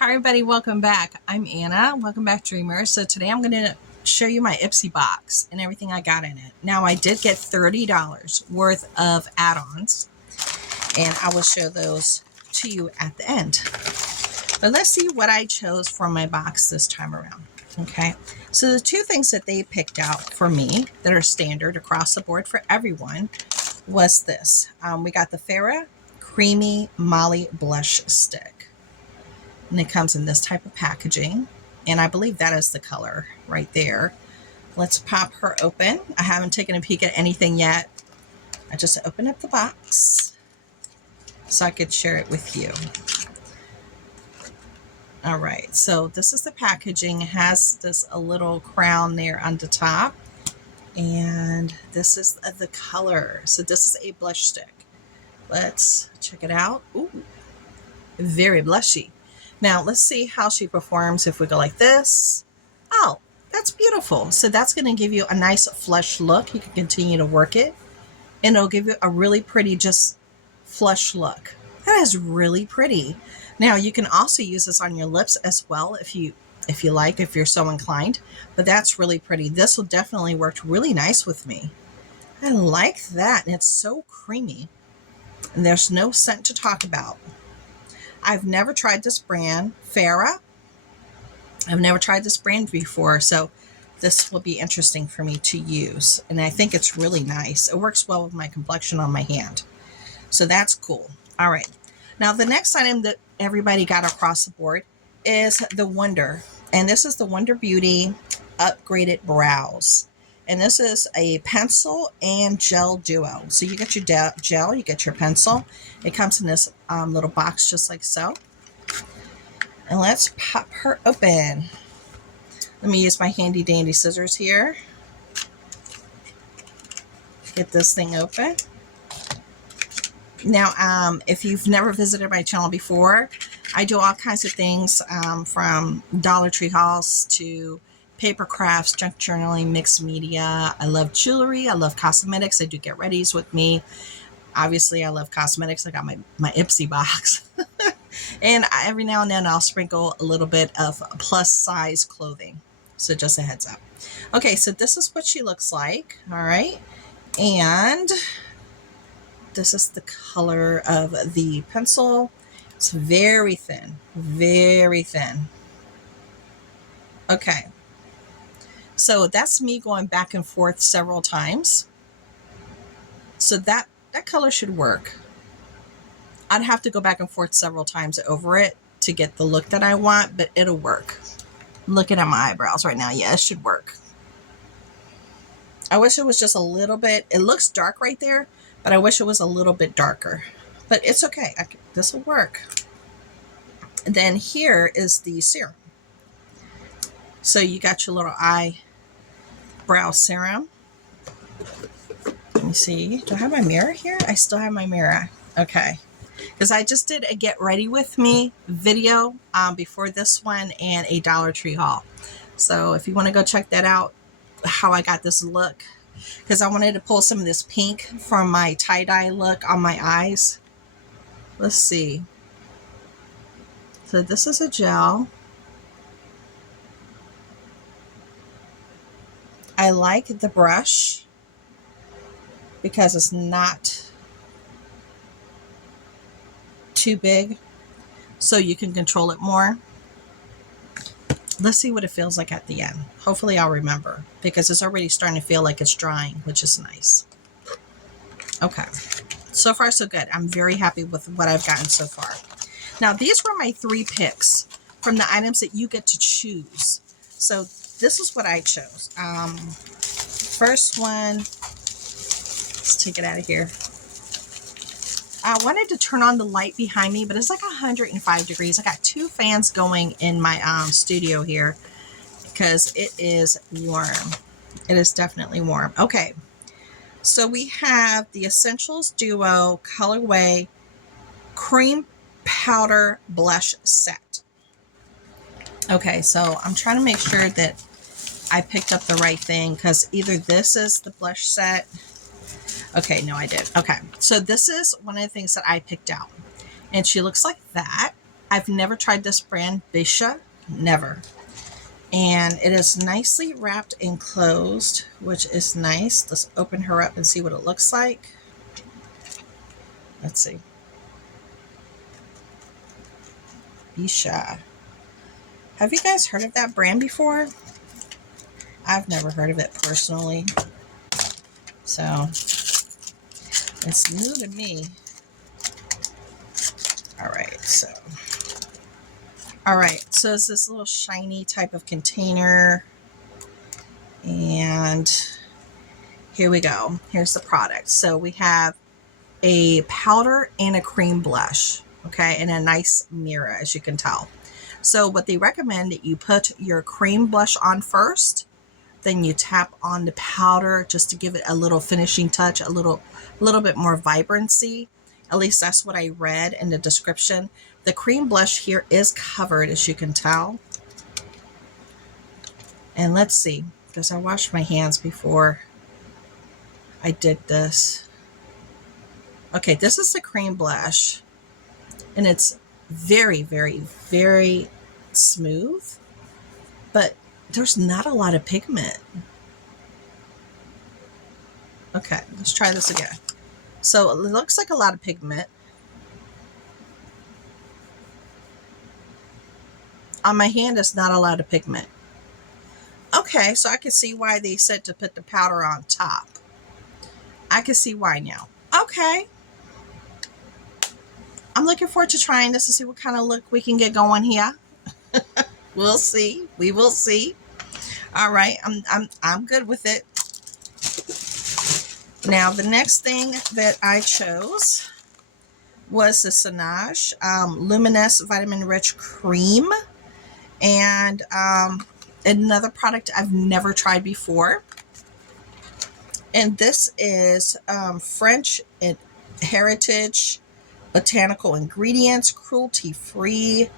Hi everybody, welcome back. I'm Anna. Welcome back, Dreamers. So today I'm going to show you my Ipsy box and everything I got in it. Now I did get $30 worth of add-ons and I will show those to you at the end. But let's see what I chose for my box this time around. Okay, so the two things that they picked out for me that are standard across the board for everyone was this. We got the F.A.R.A.H Creamy Malai Blush Stick. And it comes in this type of packaging. And I believe that is the color right there. Let's pop her open. I haven't taken a peek at anything yet. I just opened up the box so I could share it with you. All right, so this is the packaging. It has a little crown there on the top. And this is the color. So this is a blush stick. Let's check it out. Ooh, very blushy. Now let's see how she performs if we go like this. Oh, that's beautiful. So that's going to give you a nice flush look. You can continue to work it and it'll give you a really pretty just flush look. That is really pretty. Now you can also use this on your lips as well if you like, if you're so inclined, but that's really pretty. This will definitely work really nice with me. I like that. And it's so creamy and there's no scent to talk about. I've never tried this brand, F.A.R.A.H. I've never tried this brand before, so this will be interesting for me to use. And I think it's really nice. It works well with my complexion on my hand. So that's cool. All right. Now, the next item that everybody got across the board is the Wonder. And this is the Wonder Beauty Upgraded Brows. And this is a pencil and gel duo. So you get your gel, you get your pencil. It comes in this little box just like so. And let's pop her open. Let me use my handy dandy scissors here. Get this thing open. Now, if you've never visited my channel before, I do all kinds of things from Dollar Tree hauls to paper crafts, junk journaling, mixed media. I love jewelry. I love cosmetics. I do get readies with me. Obviously, I love cosmetics. I got my Ipsy box. And every now and then I'll sprinkle a little bit of plus size clothing. So just a heads up. Okay, so this is what she looks like. All right. And this is the color of the pencil. It's very thin, very thin. Okay. So that's me going back and forth several times. So that color should work. I'd have to go back and forth several times over it to get the look that I want, but it'll work. I'm looking at my eyebrows right now. Yeah, it should work. I wish it was just a little bit, it looks dark right there, but I wish it was a little bit darker. But it's okay. This will work. And then here is the serum. So you got your little eyebrow serum. Let me see. Do I have my mirror here? I still have my mirror. Okay. Because I just did a get ready with me video before this one and a Dollar Tree haul. So if you want to go check that out, how I got this look. Because I wanted to pull some of this pink from my tie-dye look on my eyes. Let's see. So this is a gel. I like the brush because it's not too big, so you can control it more. Let's see what it feels like at the end. Hopefully I'll remember because it's already starting to feel like it's drying, which is nice. Okay, so far so good. I'm very happy with what I've gotten so far. Now these were my 3 picks from the items that you get to choose. So this is what I chose. First one, let's take it out of here. I wanted to turn on the light behind me, but it's like 105 degrees. I got 2 fans going in my studio here because it is warm. It is definitely warm. Okay, so we have the Essentials Duo Colorway Cream Powder Blush Set. Okay, so I'm trying to make sure that I picked up the right thing because either this is the blush set. Okay, no, I did. Okay, so this is one of the things that I picked out. And she looks like that. I've never tried this brand, Bisha, never. And it is nicely wrapped and closed, which is nice. Let's open her up and see what it looks like. Let's see. Bisha. Have you guys heard of that brand before? I've never heard of it personally. So it's new to me. All right, so it's this little shiny type of container, and here we go. Here's the product. So we have a powder and a cream blush, okay, and a nice mirror, as you can tell. So what they recommend that you put your cream blush on first, then you tap on the powder just to give it a little finishing touch, a little bit more vibrancy. At least that's what I read in the description. The cream blush here is covered, as you can tell. And let's see, because I washed my hands before I did this. Okay, this is the cream blush, and it's very, very, very smooth, but there's not a lot of pigment. Okay, let's try this again. So it looks like a lot of pigment. On my hand, it's not a lot of pigment. Okay, so I can see why they said to put the powder on top. I can see why now. Okay. I'm looking forward to trying this to see what kind of look we can get going here. We'll see. We will see. All right, I'm good with it. Now, the next thing that I chose was the F.A.R.A.H Luminous Vitamin Rich Cream. And another product I've never tried before. And this is French heritage botanical ingredients, cruelty-free,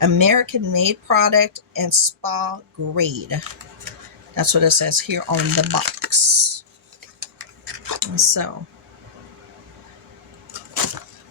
American-made product, and spa grade. That's what it says here on the box. And so,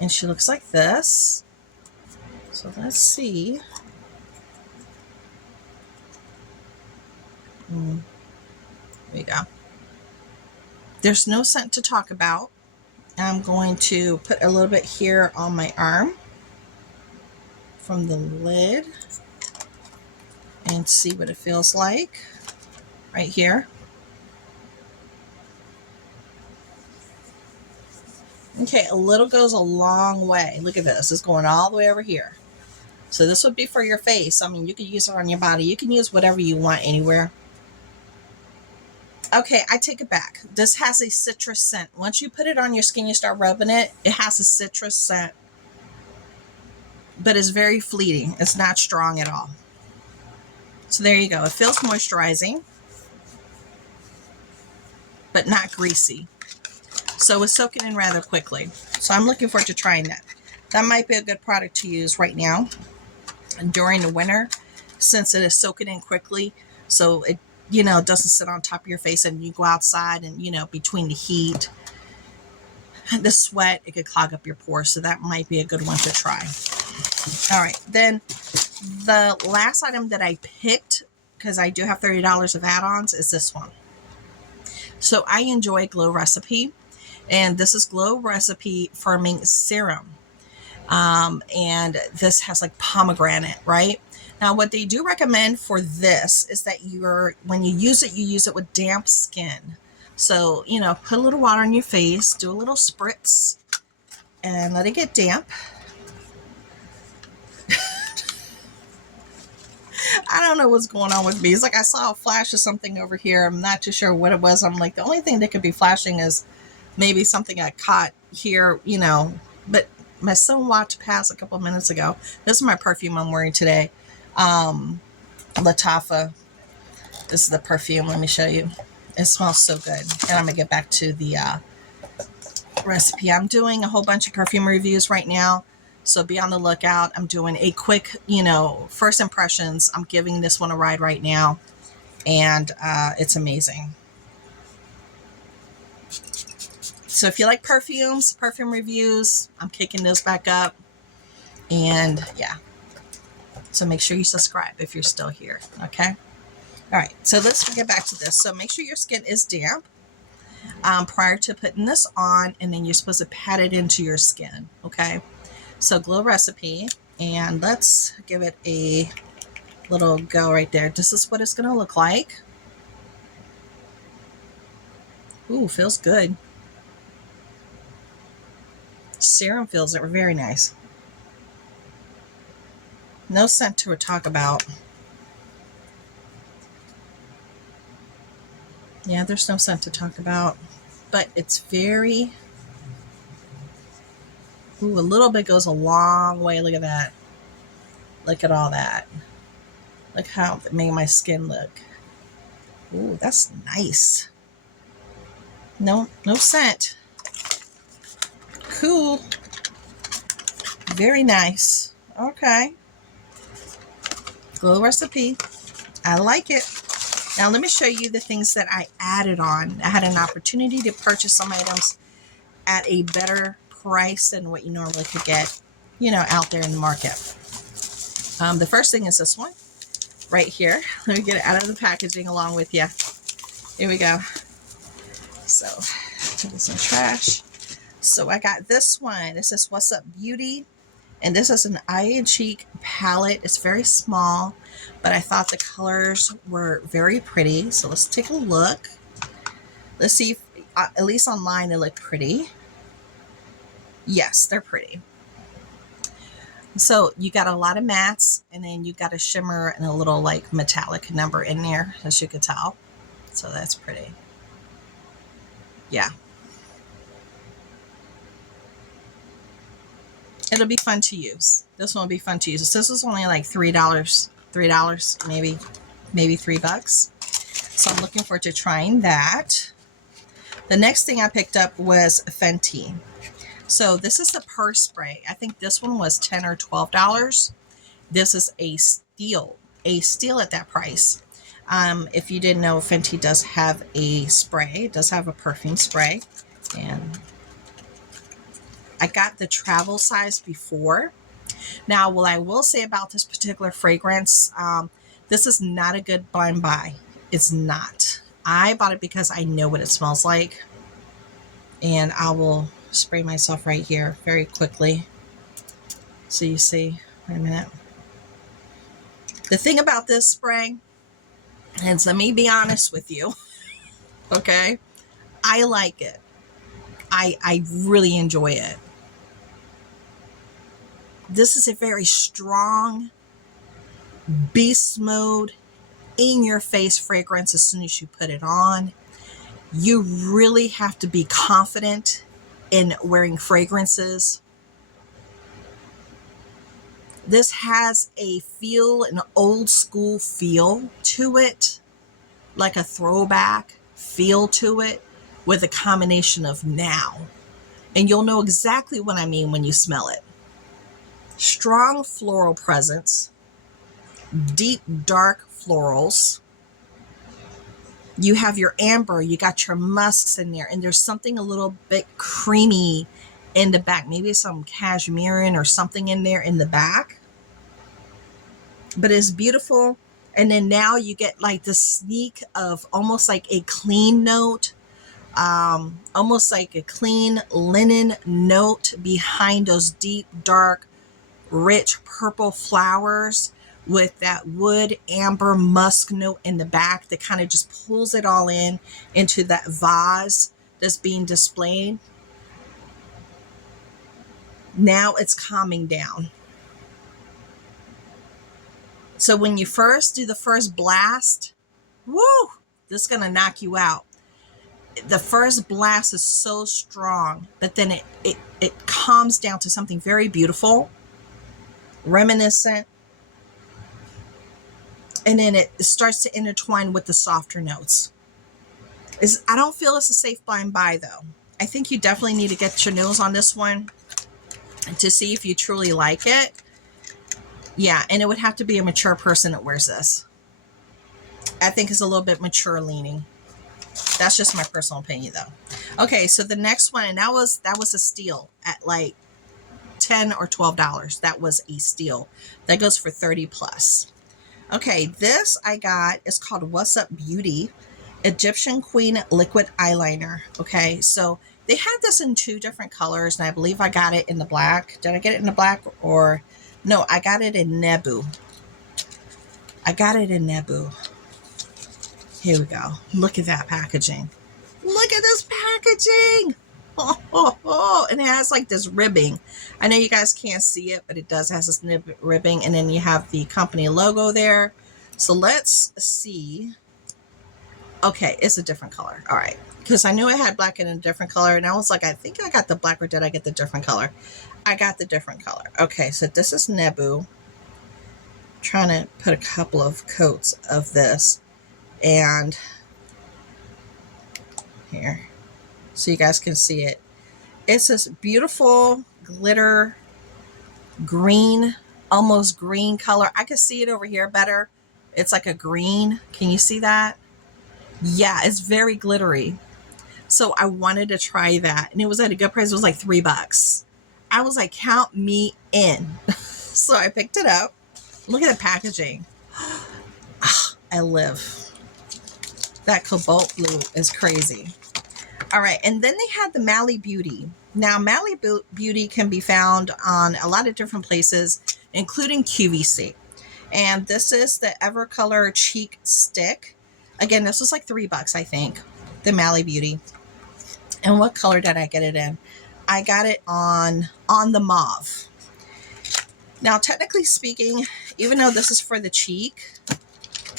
and she looks like this. So let's see. There we go. There's no scent to talk about. I'm going to put a little bit here on my arm from the lid and see what it feels like right here. Okay, a little goes a long way. Look at this. It's going all the way over here. So this would be for your face. I mean, you can use it on your body. You can use whatever you want anywhere. Okay, I take it back. This has a citrus scent. Once you put it on your skin, you start rubbing it, it has a citrus scent. But it's very fleeting. It's not strong at all. So there you go. It feels moisturizing, but not greasy. So it's soaking in rather quickly. So I'm looking forward to trying that. That might be a good product to use right now during the winter, since it is soaking in quickly. So it, doesn't sit on top of your face and you go outside and, between the heat and the sweat, it could clog up your pores. So that might be a good one to try. All right. Then the last item that I picked, because I do have $30 of add-ons, is this one. So I enjoy Glow Recipe, and this is Glow Recipe Firming Serum. And this has like pomegranate, right? Now, what they do recommend for this is that when you use it with damp skin. So, put a little water on your face, do a little spritz, and let it get damp. I don't know what's going on with me. It's like I saw a flash of something over here. I'm not too sure what it was. I'm like, the only thing that could be flashing is maybe something I caught here, but my son walked past a couple minutes ago. This is my perfume I'm wearing today. Lattafa. This is the perfume. Let me show you. It smells so good. And I'm going to get back to the recipe. I'm doing a whole bunch of perfume reviews right now, so be on the lookout. I'm doing a quick, first impressions. I'm giving this one a ride right now, and it's amazing. So if you like perfume reviews, I'm kicking those back up. And yeah, So make sure you subscribe if you're still here. Okay. All right. So let's get back to this. So make sure your skin is damp prior to putting this on, and then you're supposed to pat it into your skin. Okay. So Glow Recipe, and let's give it a little go right there. This is what it's going to look like. Ooh, feels good. Serum feels very nice. No scent to talk about. Yeah, there's no scent to talk about, but it's very, ooh, a little bit goes a long way. Look at that. Look at all that. Look how it made my skin look. Ooh, that's nice. No scent. Cool. Very nice. Okay. Glow Recipe. I like it. Now let me show you the things that I added on. I had an opportunity to purchase some items at a better price than what you normally could get, you know, out there in the market. The first thing is this one right here. Let me get it out of the packaging along with you. Here we go. So put this in trash. So I got this one. This is What's Up Beauty. And this is an eye and cheek palette. It's very small, but I thought the colors were very pretty. So let's take a look. Let's see if, at least online, they look pretty. Yes, they're pretty. So you got a lot of mattes, and then you got a shimmer and a little like metallic number in there, as you could tell. So that's pretty. Yeah. It'll be fun to use. This one will be fun to use. This was only like $3, maybe $3. So I'm looking forward to trying that. The next thing I picked up was Fenty. So this is the purse spray. I think this one was $10 or $12. This is a steal at that price. If you didn't know, Fenty does have a spray. It does have a perfume spray, and I got the travel size before. Now, what I will say about this particular fragrance, this is not a good blind buy. It's not. I bought it because I know what it smells like, and I will spray myself right here very quickly so you see. Wait a minute. The thing about this spray, and let me be honest with you, okay, I like it. I really enjoy it. This is a very strong, beast mode, in your face fragrance as soon as you put it on. You really have to be confident in wearing fragrances. This has a feel, an old school feel to it, like a throwback feel to it, with a combination of now. And you'll know exactly what I mean when you smell it. Strong floral presence, deep dark florals. You have your amber, you got your musks in there, and there's something a little bit creamy in the back. Maybe some cashmere or something in there in the back. But it's beautiful. And then now you get like the sneak of almost like a clean note, almost like a clean linen note behind those deep, dark, rich purple flowers, with that wood amber musk note in the back that kind of just pulls it all in into that vase that's being displayed. Now it's calming down. So when you first do the first blast, woo, this is going to knock you out. The first blast is so strong, but then it calms down to something very beautiful, reminiscent. And then it starts to intertwine with the softer notes. I don't feel it's a safe blind buy, though. I think you definitely need to get your nose on this one to see if you truly like it. Yeah, and it would have to be a mature person that wears this. I think it's a little bit mature leaning. That's just my personal opinion, though. Okay, so the next one, and that was a steal at like $10 or $12. That was a steal. That goes for 30 plus. Okay, this I got is called What's Up Beauty Egyptian Queen Liquid Eyeliner. Okay, so they had this in 2 different colors, and I believe I got it in the black. Did I get it in the black? Or no, I got it in Nebu. I got it in Nebu. Here we go. Look at that packaging. Look at this packaging. Oh, and it has like this ribbing. I know you guys can't see it, but it does has this ribbing, and then you have the company logo there. So let's see. Okay, it's a different color. All right, because I knew it had black in a different color, and I was like, I think I got the black, or did I get the different color? I got the different color. Okay, so this is Nebu. I'm trying to put a couple of coats of this, and here, so you guys can see it. It's this beautiful glitter green, almost green color. I can see it over here better. It's like a green. Can you see that? Yeah, it's very glittery. So I wanted to try that, and it was at a good price. It was like $3. I was like, count me in. So I picked it up. Look at the packaging. I live. That cobalt blue is crazy. All right, and then they had the Malai Beauty. Now, Malai Beauty can be found on a lot of different places, including QVC. And this is the Evercolor Cheek Stick. Again, this was like $3, I think, the Malai Beauty. And what color did I get it in? I got it on the mauve. Now, technically speaking, even though this is for the cheek,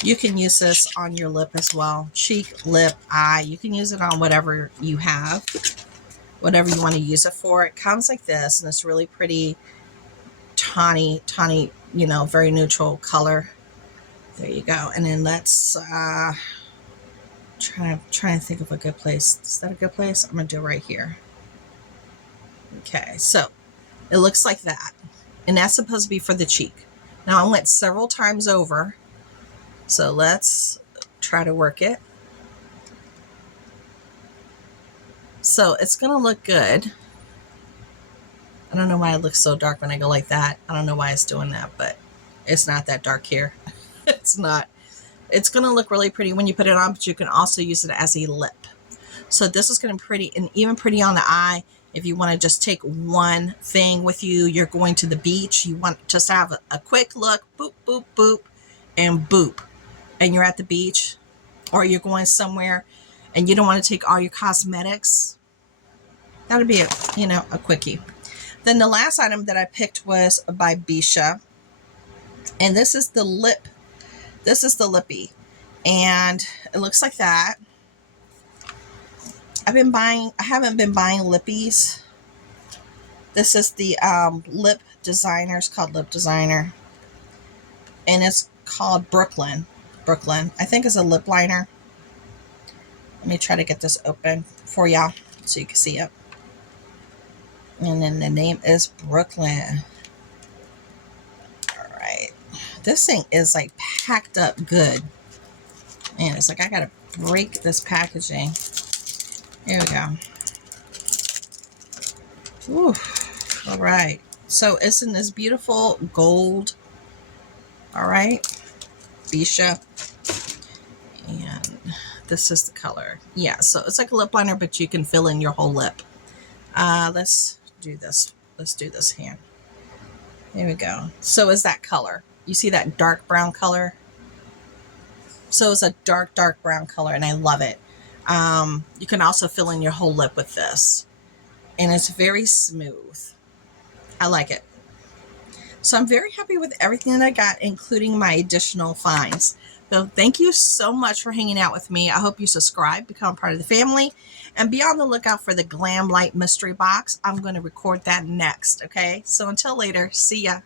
you can use this on your lip as well. Cheek, lip, eye. You can use it on whatever you have, whatever you want to use it for. It comes like this, and it's really pretty tawny, you know, very neutral color. There you go. And then let's try and think of a good place. Is that a good place? I'm going to do it right here. Okay, so it looks like that. And that's supposed to be for the cheek. Now, I went several times over. So let's try to work it. So it's going to look good. I don't know why it looks so dark when I go like that. I don't know why it's doing that, but it's not that dark here. It's not. It's going to look really pretty when you put it on, but you can also use it as a lip. So this is going to be pretty, and even pretty on the eye. If you want to just take one thing with you, you're going to the beach, you want just to have a quick look, boop, boop, boop, and boop. And you're at the beach, or you're going somewhere and you don't want to take all your cosmetics. That'll be a quickie. Then the last item that I picked was by Bisha, and this is the lip. This is the lippy, and it looks like that. I haven't been buying lippies. This is the lip designer. It's called Lip Designer, and it's called Brooklyn. I think is a lip liner. Let me try to get this open for y'all so you can see it. And then the name is Brooklyn. All right. This thing is like packed up good. Man, it's like I gotta break this packaging. Here we go. Ooh. All right. So it's in this beautiful gold. All right. Bisha. And this is the color. Yeah, so it's like a lip liner, but you can fill in your whole lip. Let's do this. Let's do this hand. There we go. So is that color. You see that dark brown color? So it's a dark brown color, and I love it. You can also fill in your whole lip with this. And it's very smooth. I like it. So I'm very happy with everything that I got, including my additional finds. So thank you so much for hanging out with me. I hope you subscribe, become part of the family, and be on the lookout for the Glam Light mystery box. I'm going to record that next, okay? So until later, see ya.